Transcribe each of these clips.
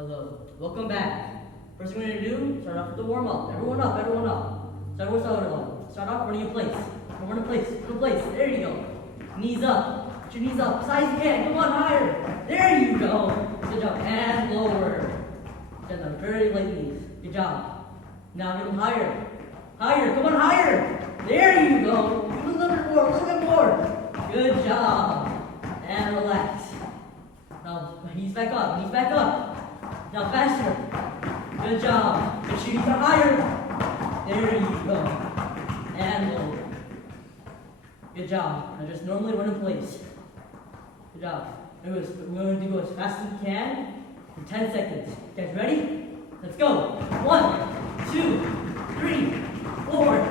Hello, welcome back. First thing we're gonna do, start off with the warm up. Everyone up, everyone up. Start off running in place. Run in place, run in place. There you go. Knees up, put your knees up, as high as you can. Come on, higher. There you go. Good job, and lower. Bend down, very light knees. Good job. Now get them higher. Higher, come on, higher. There you go. Do a little bit more, a little bit more. Good job. And relax. Now, knees back up, knees back up. Now faster. Good job. Make sure your knees are higher. There you go. And lower. Good job. Now just normally run in place. Good job. We're going to go as fast as we can for 10 seconds. You guys ready? Let's go. 1, 2, 3, 4,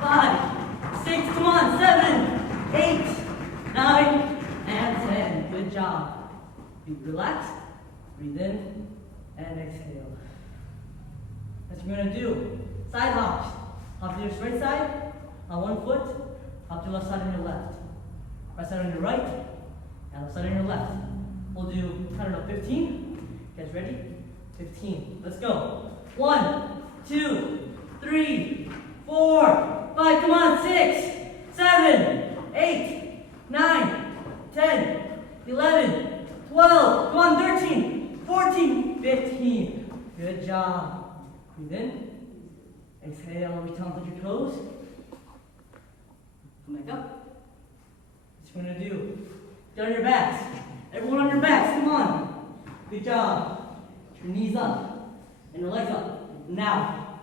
5, 6. Come on. 7, 8, 9, and 10. Good job. Relax. Breathe in and exhale. That's what we're going to do. Side hops. Hop to your right side on one foot. Hop to the left side on your left. Right side on your right. And left side on your left. We'll do, I don't know, 15. You guys ready? 15. Let's go. 1, 2, 3, 4, 5. Come on. 6, 7, 8, 9, 10, 11, 12. Come on. 13, 14, 15. Good job. Breathe in. Exhale. Every time touch your toes. Come back up. That's what we're going to do. Get on your backs. Everyone on your backs. Come on. Good job. Put your knees up and your legs up. Now.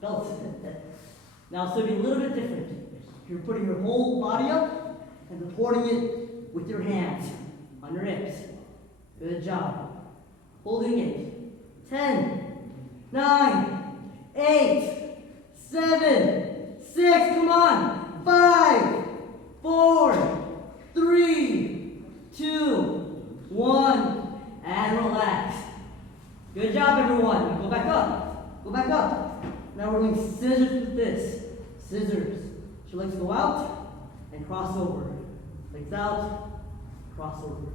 Belts. Now it's going to be a little bit different. You're putting your whole body up and supporting it with your hands on your hips. Good job. Holding it. 10, 9, 8, 7, 6. Come on. 5, 4, 3, 2, 1, and relax. Good job, everyone. Go back up. Go back up. Now we're doing scissors with this. Scissors. Your legs go out and cross over. Legs out, cross over.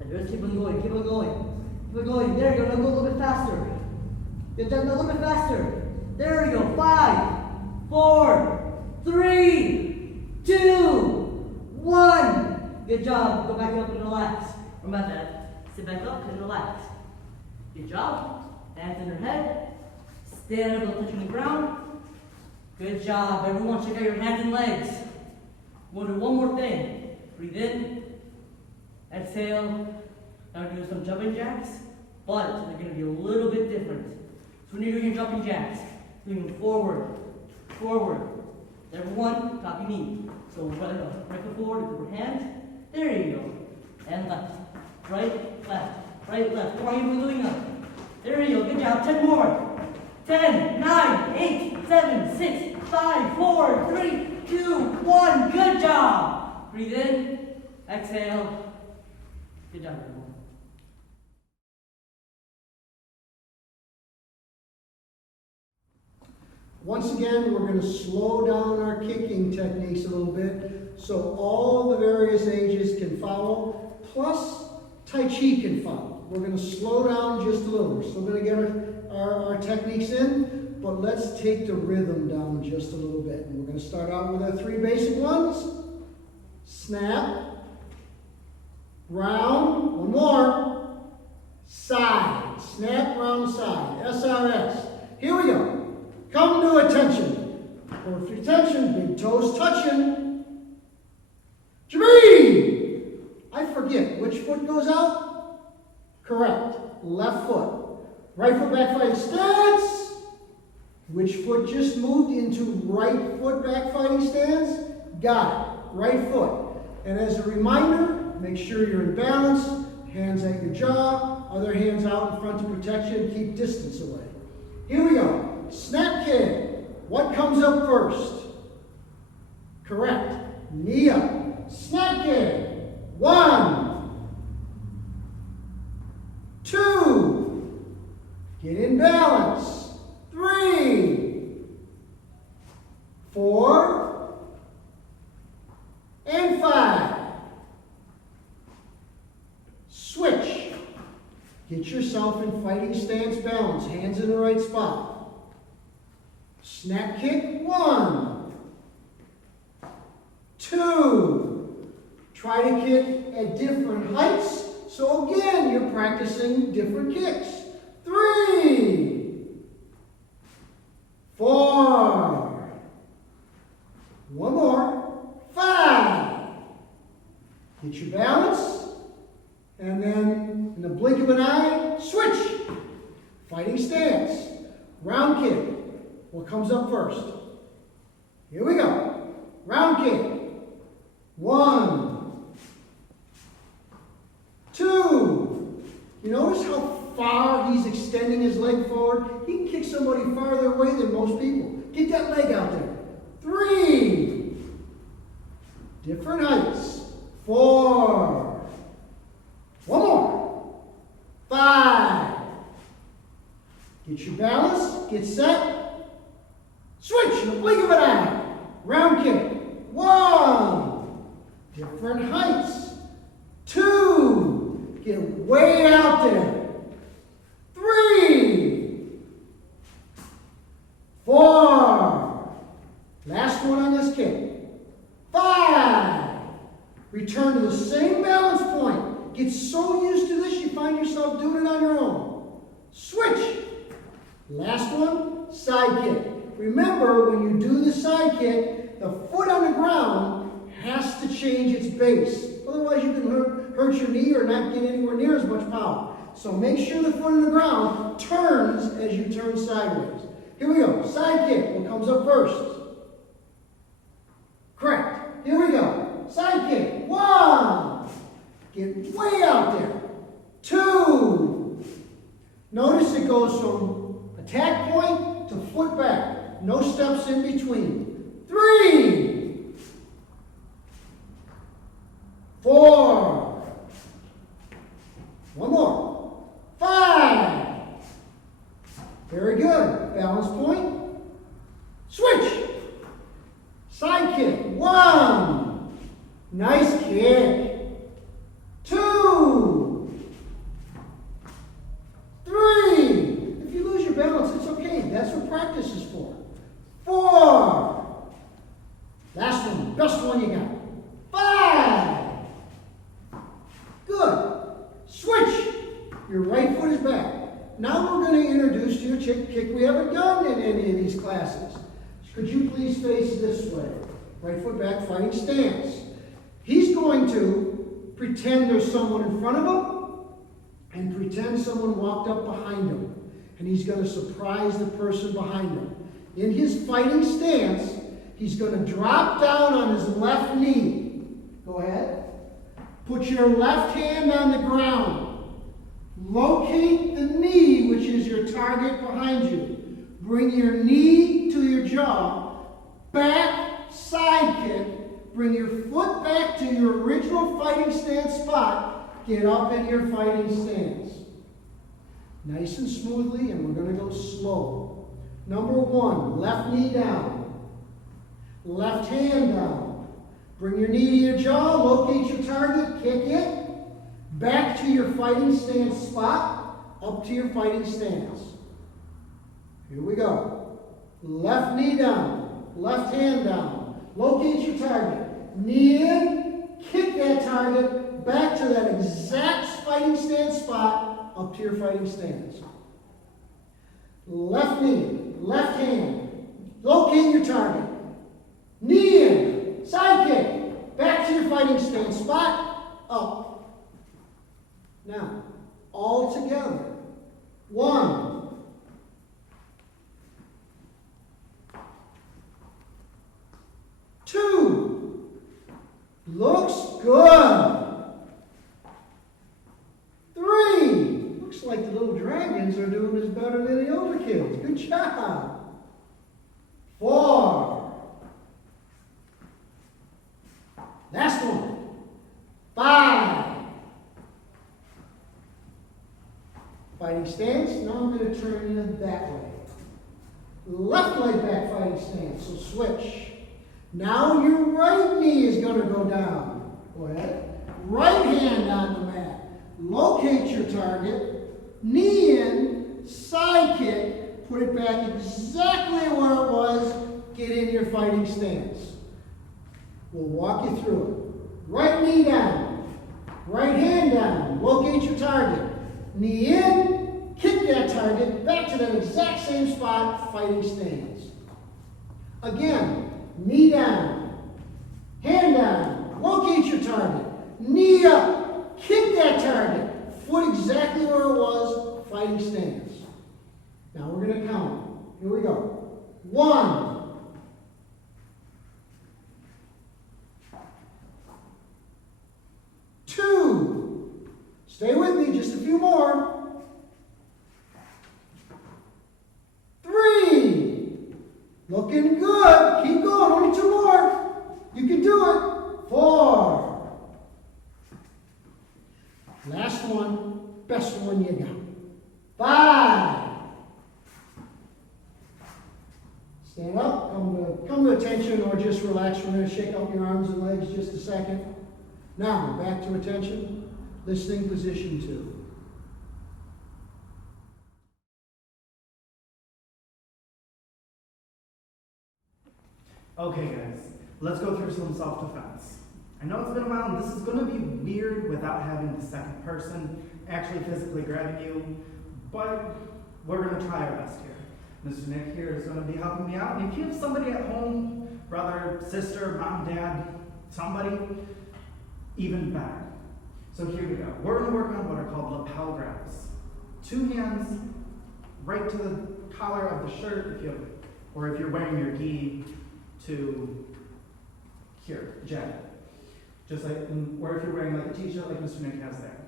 And just keep on going. Keep on going. Keep on going. There you go. Now go a little bit faster. Good job. Now a little bit faster. There we go. 5, 4, 3, 2, 1. Good job. Go back up and relax. Remember that. Sit back up and relax. Good job. Hands in your head. Stand up, don't touch the ground. Good job. Everyone, check out your hands and legs. We'll do one more thing. Breathe in. Exhale. Now we're doing some jumping jacks, but they're going to be a little bit different. So when you're doing your jumping jacks, moving forward, forward. Everyone, top your knee. So right foot forward with your hands. There you go. And left. Right, left. Right, left. How are you doing that? There you go. Good job. 10 more. 10, 9, 8, 7, 6, 5, 4, 3, 2, 1. Good job. Breathe in. Exhale. Good job, everyone. Once again, we're going to slow down our kicking techniques a little bit so all the various ages can follow, plus Tai Chi can follow. We're going to slow down just a little. We're still going to get our techniques in, but let's take the rhythm down just a little bit. And we're going to start out with our 3 basic ones. Snap, round, one more, side, snap, round, side, SRS. Here we go. Come to attention. Perfect attention. Big toes touching. Jimmy! I forget. Which foot goes out? Correct. Left foot. Right foot back fighting stance. Which foot just moved into right foot back fighting stance? Got it. Right foot. And as a reminder, make sure you're in balance. Hands at your jaw. Other hands out in front to protect you and keep distance away. Here we go. Snap kick. What comes up first? Correct. Knee up. Snap kick. 1, 2. Get in balance. 3, 4, and 5. Switch. Get yourself in fighting stance balance, hands in the right spot. Snap kick, 1, 2. Try to kick at different heights. So again, you're practicing different kicks. 3, 4. One more. 5. Get your balance. And then, in the blink of an eye, switch. Fighting stance. Round kick. What comes up first? Here we go. Round kick. 1, 2. You notice how far he's extending his leg forward? He can kick somebody farther away than most people. Get that leg out there. 3. Different heights. 4. One more. 5. Get your balance. Get set. Switch in the blink of an eye. Round kick. 1. Different heights. 2. Get way out there. 3. 4. Last one on this kick. 5. Return to the same balance point. Get so used to this you find yourself doing it on your own. Switch. Last one, side kick. Remember, when you do the side kick, the foot on the ground has to change its base. Otherwise, you can hurt your knee or not get anywhere near as much power. So make sure the foot on the ground turns as you turn sideways. Here we go. Side kick. What comes up first? Correct. Here we go. Side kick. 1. Get way out there. 2. Notice it goes from attack point to foot back. No steps in between. 3. 4. One more. 5. Very good. Balance point. Switch. Side kick. 1. Nice kick. 2. 3. If you lose your balance, it's okay. That's what practice is for. 4. Last one. Best one you got. 5. Good. Switch. Your right foot is back. Now we're going to introduce you to a kick we haven't done in any of these classes. Could you please face this way? Right foot back, fighting stance. He's going to pretend there's someone in front of him and pretend someone walked up behind him. And he's going to surprise the person behind him. In his fighting stance, he's going to drop down on his left knee. Go ahead. Put your left hand on the ground. Locate the knee, which is your target behind you. Bring your knee to your jaw. Back, side kick. Bring your foot back to your original fighting stance spot. Get up in your fighting stance. Nice and smoothly, and we're going to go slow. Number 1, left knee down. Left hand down. Bring your knee to your jaw, locate your target, kick it. Back to your fighting stance spot, up to your fighting stance. Here we go. Left knee down, left hand down. Locate your target. Knee in, kick that target back to that exact fighting stance spot, up to your fighting stance. Left knee, left hand. Locate your target. Knee in, side kick, back to your fighting stance spot, up. Now, all together. 1. 2. Looks good. 3. Looks like the little dragons are doing this better than the older kids. Good job. 4. Last one. 5. Fighting stance. Now I'm going to turn you that way. Left leg back fighting stance. So switch. Now your right knee is going to go down. Go ahead. Right hand on the mat. Locate your target. knee in, side kick, put it back exactly where it was, get in your fighting stance. We'll walk you through it. Right knee down, right hand down, locate your target. Knee in, kick that target, back to that exact same spot, fighting stance. Again, knee down, hand down, locate your target. Knee up, kick that target, foot exactly where it was, fighting stance. Now we're going to count. Here we go. 1, 2, stay with me, just a few more. 3, looking good, keep going, only 2 more. You can do it. 4, last one, best one you got. 5, stand up, come to attention, or just relax. We're going to shake out your arms and legs just a second. Now, back to attention, listening position 2. Okay guys, let's go through some self-defense. I know it's been a while and this is going to be weird without having the second person actually physically grabbing you, but we're going to try our best here. Mr. Nick here is going to be helping me out, and if you have somebody at home, brother, sister, mom, dad, somebody, even better. So here we go. We're going to work on what are called lapel grabs. 2 hands right to the collar of the shirt, or if you're wearing your gi to here, jacket. Just like, or if you're wearing like a t-shirt like Mr. Nick has there.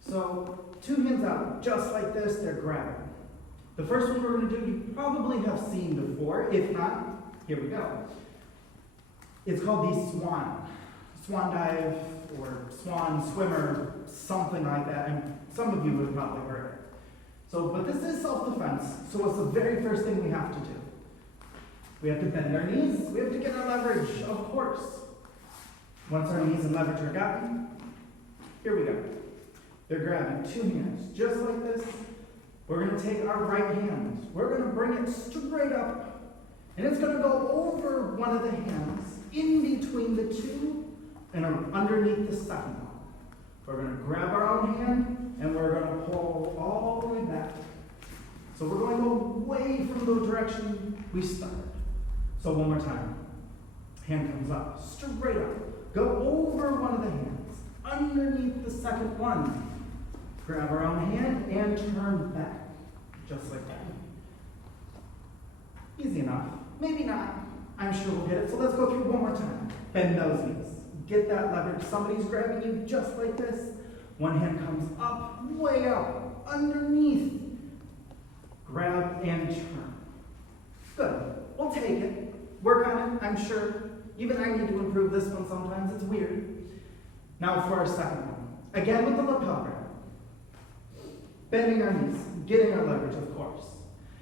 So 2 hands out, just like this, they're grabbing. The first one we're going to do, you probably have seen before. If not, here we go. It's called the swan dive, or swan swimmer, something like that. And some of you have probably heard it. So, but this is self-defense. So what's the very first thing we have to do? We have to bend our knees. We have to get our leverage, of course. Once our knees and leverage are gotten, here we go. They're grabbing 2 hands, just like this. We're going to take our right hand. We're going to bring it straight up, and it's going to go over one of the hands, in between the 2, and underneath the second one. We're going to grab our own hand, and we're going to pull all the way back. So we're going to go away from the direction we started. So one more time. Hand comes up, straight up. Go over one of the hands, underneath the second one. Grab our own hand and turn back, just like that. Easy enough. Maybe not. I'm sure we'll get it. So let's go through one more time. Bend those knees. Get that leverage. Somebody's grabbing you just like this. One hand comes up, way up, underneath. Grab and turn. Good. We'll take it. Work on it, I'm sure. Even I need to improve this one sometimes. It's weird. Now for our second one. Again with the lapel grab. Bending our knees, getting our leverage, of course.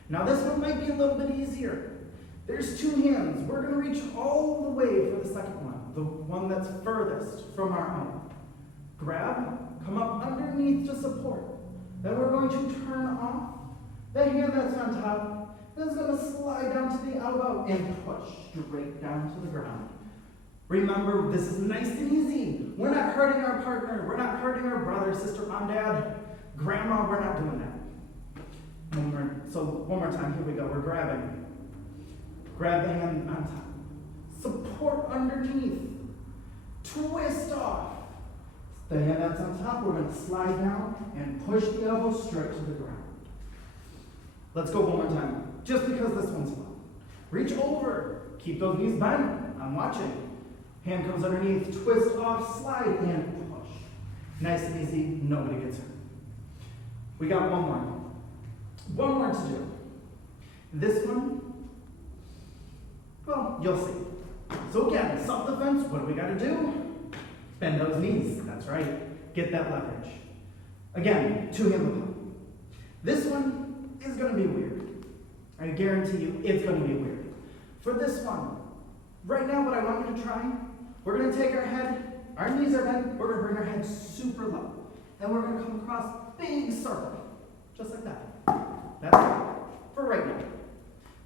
Now this one might be a little bit easier. There's 2 hands. We're going to reach all the way for the second one, the one that's furthest from our own. Grab, come up underneath to support. Then we're going to turn off. The hand that's on top is going to slide down to the elbow and push straight down to the ground. Remember, this is nice and easy. We're not hurting our partner. We're not hurting our brother, sister, mom, dad, grandma. We're not doing that. One more time. Here we go. We're grabbing. Grab the hand on top. Support underneath. Twist off. The hand that's on top, we're going to slide down and push the elbow straight to the ground. Let's go one more time, just because this one's fun. Reach over. Keep those knees bent. I'm watching. Hand comes underneath. Twist off, slide, and push. Nice and easy. Nobody gets hurt. We got one more. One more to do. This one, well, you'll see. So again, self-defense, what do we got to do? Bend those knees. That's right. Get that leverage. Again, 2-hand lapel. This one is going to be weird. I guarantee you it's going to be weird. For this one, right now what I want you to try, we're going to take our head, our knees are bent, we're going to bring our head super low. And we're going to come across big circle. Just like that. That's it. For right now.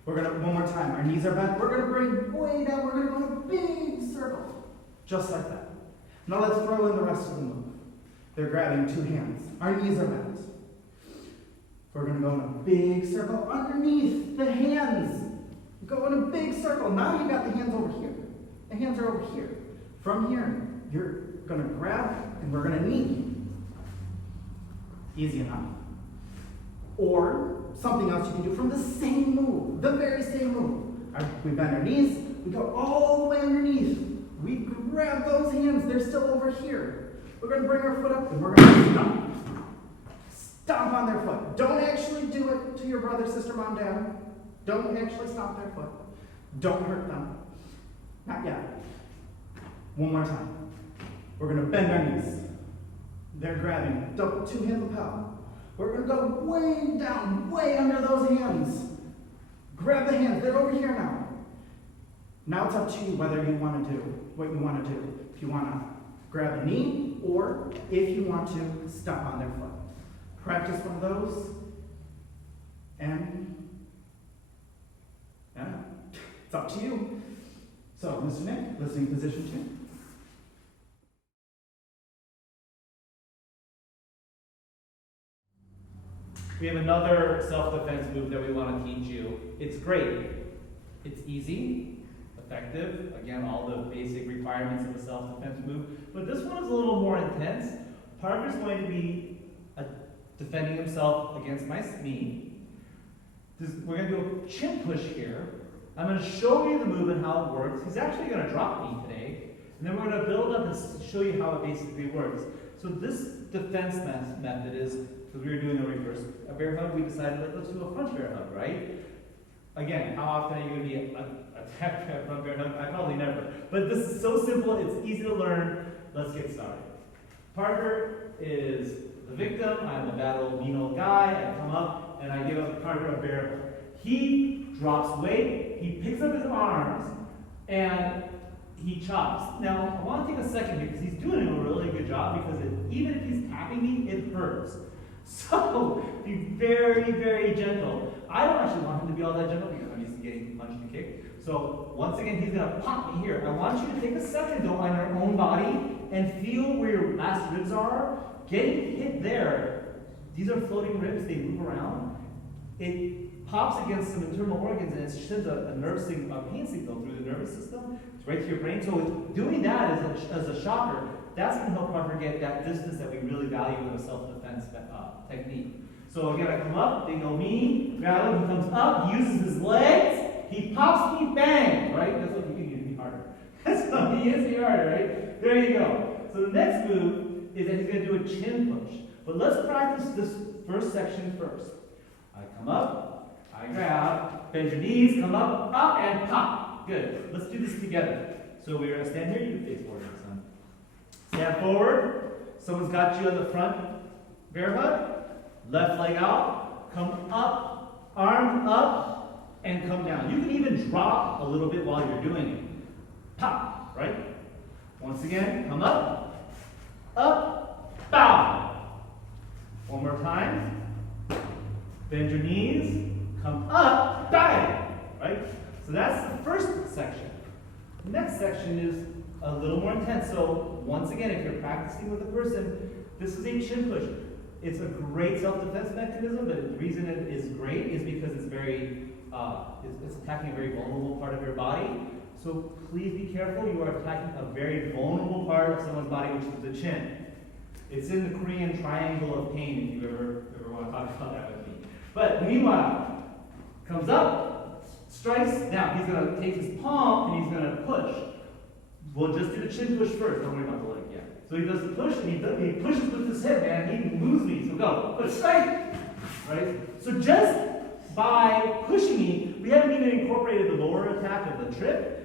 We're gonna, one more time, our knees are bent. We're gonna bring way down. We're gonna go in a big circle. Just like that. Now let's throw in the rest of the move. They're grabbing two hands. Our knees are bent. We're gonna go in a big circle underneath the hands. Go in a big circle. Now you got the hands over here. The hands are over here. From here, you're gonna grab and we're gonna knee. Easy enough. Or something else you can do from the same move, the very same move. We bend our knees, we go all the way underneath. We grab those hands, they're still over here. We're gonna bring our foot up and we're gonna stomp. Stomp on their foot. Don't actually do it to your brother, sister, mom, dad. Don't actually stomp their foot. Don't hurt them. Not yet. One more time. We're gonna bend our knees. They're grabbing two hand lapel. We're gonna go way down, way under those hands. Grab the hands, they're over here now. Now it's up to you whether you wanna do what you wanna do. If you wanna grab a knee, or if you want to stomp on their foot. Practice one of those, and yeah, it's up to you. So, Mr. Nick, listening position 2. We have another self-defense move that we want to teach you. It's great. It's easy, effective. Again, all the basic requirements of a self-defense move. But this one is a little more intense. Parker's going to be defending himself against me. We're going to do a chin push here. I'm going to show you the move and how it works. He's actually going to drop me today. And then we're going to build up and show you how it basically works. So this defense method is, because we were doing a reverse a bear hug, we decided, let's do a front bear hug, right? Again, how often are you going to be attacked by a front bear hug? I probably never. But this is so simple, it's easy to learn. Let's get started. Parker is the victim. I'm a bad old mean old guy. I come up and I give Parker a bear hug. He drops weight, he picks up his arms, and he chops. Now, I want to take a second here because he's doing a really good job, because even if he's tapping me, it hurts. So, be very, very gentle. I don't actually want him to be all that gentle because I'm used to getting punched and kicked. So, once again, he's going to pop me here. I want you to take a second, though, on your own body and feel where your last ribs are. Getting hit there, these are floating ribs, they move around. It pops against some internal organs and it sends a pain signal through the nervous system. It's right to your brain. So doing that as a shocker, that's going to help Parker get that distance that we really value in a self-defense technique. So again, I come up, they go me, grab him, he comes up, he uses his legs, he pops me, bang, right? That's what you can do, be harder. That's what he is, be harder, right? There you go. So the next move is that he's going to do a chin push. But let's practice this first section first. I come up, I grab, bend your knees, come up, and pop. Good. Let's do this together. So we're going to stand here, you face forward, son. Stand forward. Someone's got you on the front bear hug. Left leg out, come up, arm up, and come down. You can even drop a little bit while you're doing it. Pop, right? Once again, come up, bow. One more time. Bend your knees, come up, bang, right? So that's the first section. The next section is a little more intense. So once again, if you're practicing with a person, this is a chin push. It's a great self-defense mechanism, but the reason it is great is because it's it's attacking a very vulnerable part of your body. So please be careful. You are attacking a very vulnerable part of someone's body, which is the chin. It's in the Korean triangle of pain, if you ever want to talk about that with me. But meanwhile, comes up, strikes. Now he's going to take his palm and he's going to push. We'll just do the chin push first. Don't worry about the leg yet. So he does the push and he pushes with his hip, man. He moves me. So go. Push, strike. Right? So just by pushing me, we haven't even incorporated the lower attack of the trip.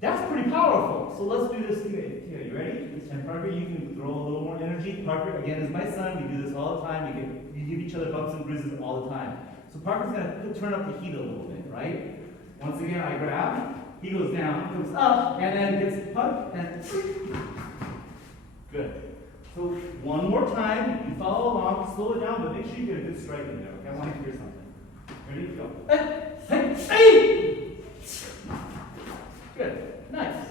That's pretty powerful. So let's do this together. You ready? And Parker, you can throw a little more energy. Parker, again, is my son. We do this all the time. We give each other bumps and bruises all the time. So Parker's going to turn up the heat a little bit, right? Once again, I grab. He goes down, comes up, and then gets punched, and good. So one more time, you follow along, slow it down, but make sure you get a good strike in there, okay? I want to hear something. Ready? Go. Hey! Good. Nice.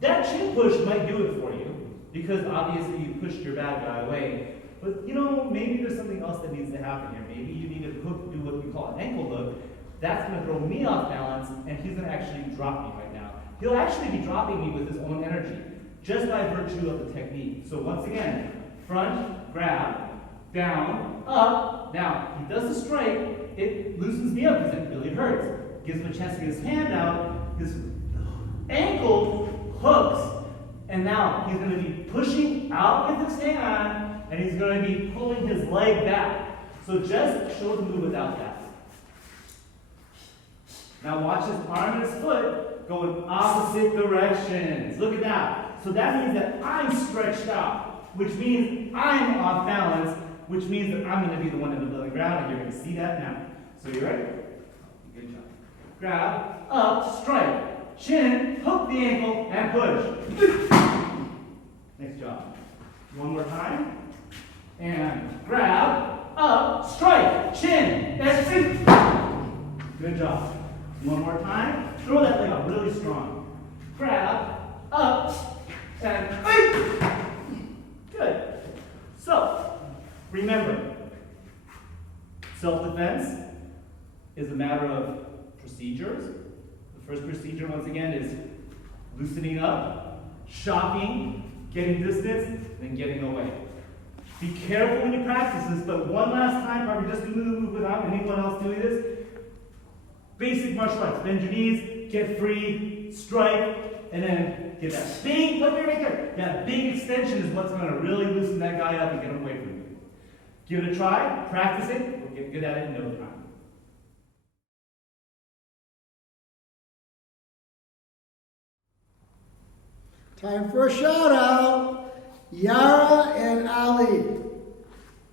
That chin push might do it for you, because obviously you pushed your bad guy away. But you know, maybe there's something else that needs to happen here. Maybe you need to do what we call an ankle hook. That's going to throw me off balance, and he's going to actually drop me right now. He'll actually be dropping me with his own energy, just by virtue of the technique. So once again, front, grab, down, up. Now, he does the strike, it loosens me up because it really hurts. Gives him a chance to get his hand out, his ankle hooks, and now he's going to be pushing out with his hand, and he's going to be pulling his leg back. So just show the move without that. Now watch his arm and his foot go in opposite directions. Look at that. So that means that I'm stretched out, which means I'm off balance, which means that I'm going to be the one in the middle of the ground, and you're going to see that now. So you ready? Good job. Grab, up, strike, chin, hook the ankle, and push. Nice job. One more time. And grab, up, strike, chin, and sit. Good job. One more time. Throw that leg up really strong. Grab, up, and good. So, remember, self-defense is a matter of procedures. The first procedure, once again, is loosening up, shocking, getting distance, then getting away. Be careful when you practice this, but one last time, probably just do the move without anyone else doing this. Basic martial arts. Bend your knees, get free, strike, and then get that big, look right there. That big extension is what's going to really loosen that guy up and get him away from you. Give it a try, practice it, we'll get good at it in no time. Time for a shout out. Yara and Ali.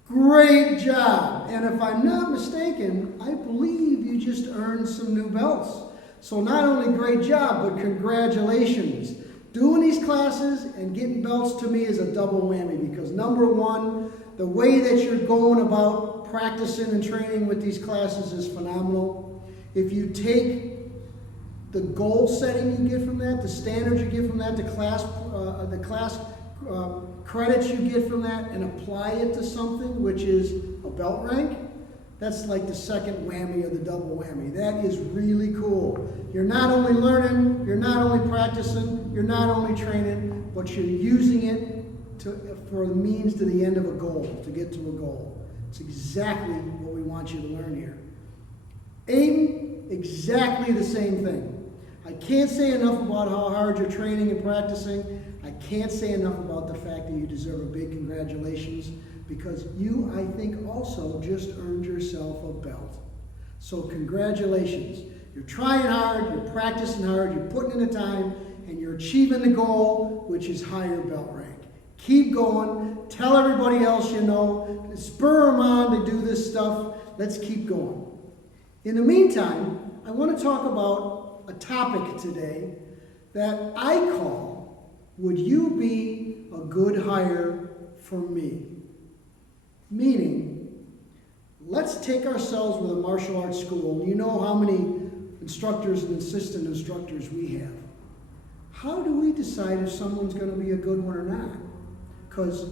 Great job. And if I'm not mistaken, I believe you just earned some new belts. So not only great job, but congratulations. Doing these classes and getting belts to me is a double whammy because number one, the way that you're going about practicing and training with these classes is phenomenal. If you take the goal setting you get from that, the standards you get from that, the class credits you get from that, and apply it to something, which is a belt rank, that's like the second whammy of the double whammy. That is really cool. You're not only learning, you're not only practicing, you're not only training, but you're using it for the means to the end of a goal, to get to a goal. It's exactly what we want you to learn here. Aiden, exactly the same thing. I can't say enough about how hard you're training and practicing. I can't say enough about the fact that you deserve a big congratulations because you, I think, also just earned yourself a belt. So congratulations. You're trying hard, you're practicing hard, you're putting in the time, and you're achieving the goal, which is higher belt rank. Keep going. Tell everybody else you know. Spur them on to do this stuff. Let's keep going. In the meantime, I want to talk about a topic today that I call, would you be a good hire for me? Meaning, let's take ourselves with a martial arts school, and you know how many instructors and assistant instructors we have. How do we decide if someone's going to be a good one or not? Because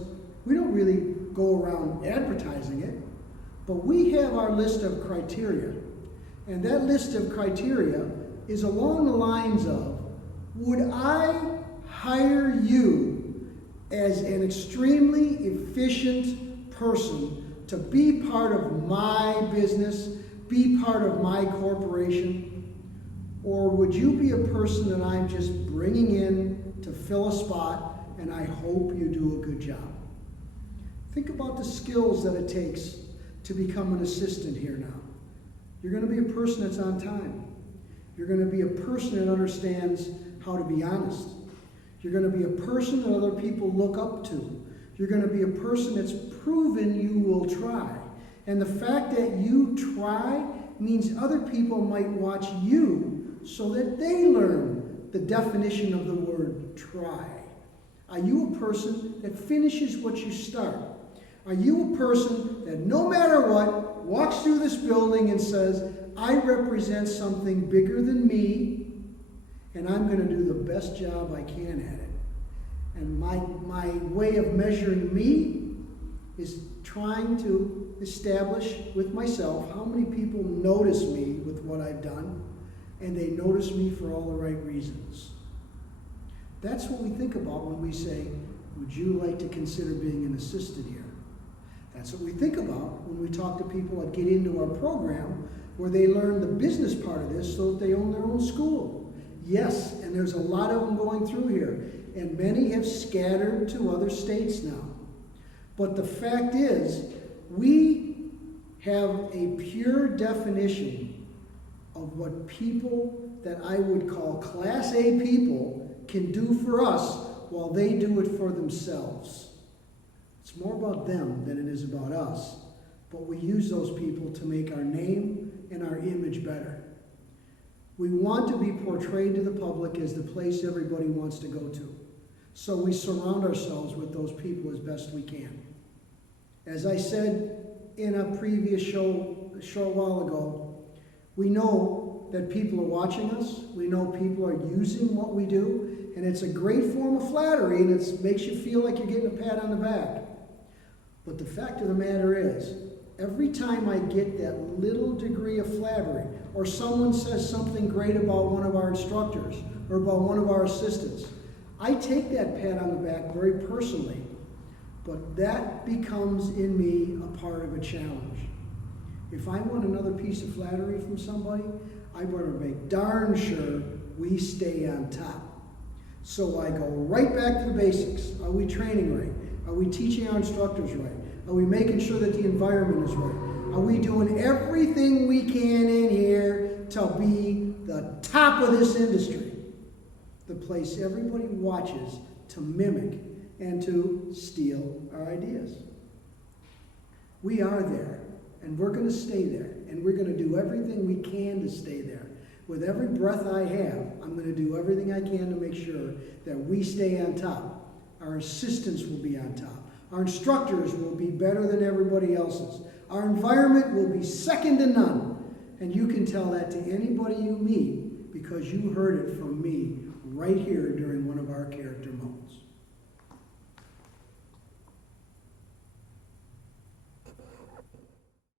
we don't really go around advertising it, but we have our list of criteria. And that list of criteria is along the lines of, would I hire you as an extremely efficient person to be part of my business, be part of my corporation? Or would you be a person that I'm just bringing in to fill a spot and I hope you do a good job? Think about the skills that it takes to become an assistant here now. You're going to be a person that's on time. You're going to be a person that understands how to be honest. You're going to be a person that other people look up to. You're going to be a person that's proven you will try. And the fact that you try means other people might watch you so that they learn the definition of the word try. Are you a person that finishes what you start? Are you a person that no matter what, walks through this building and says, I represent something bigger than me, and I'm going to do the best job I can at it? And my way of measuring me is trying to establish with myself how many people notice me with what I've done, and they notice me for all the right reasons. That's what we think about when we say, would you like to consider being an assistant here? That's what we think about when we talk to people that get into our program, where they learn the business part of this so that they own their own school. Yes, and there's a lot of them going through here, and many have scattered to other states now. But the fact is, we have a pure definition of what people that I would call Class A people can do for us while they do it for themselves. It's more about them than it is about us, but we use those people to make our name and our image better. We want to be portrayed to the public as the place everybody wants to go to, so we surround ourselves with those people as best we can. As I said in a previous show a short while ago, we know that people are watching us, we know people are using what we do, and it's a great form of flattery, and it makes you feel like you're getting a pat on the back. But the fact of the matter is, every time I get that little degree of flattery, or someone says something great about one of our instructors, or about one of our assistants, I take that pat on the back very personally, but that becomes in me a part of a challenge. If I want another piece of flattery from somebody, I better make darn sure we stay on top. So I go right back to the basics. Are we training right? Are we teaching our instructors right? Are we making sure that the environment is right? Are we doing everything we can in here to be the top of this industry? The place everybody watches to mimic and to steal our ideas. We are there, and we're going to stay there, and we're going to do everything we can to stay there. With every breath I have, I'm going to do everything I can to make sure that we stay on top. Our assistants will be on top. Our instructors will be better than everybody else's. Our environment will be second to none. And you can tell that to anybody you meet because you heard it from me right here during one of our character moments.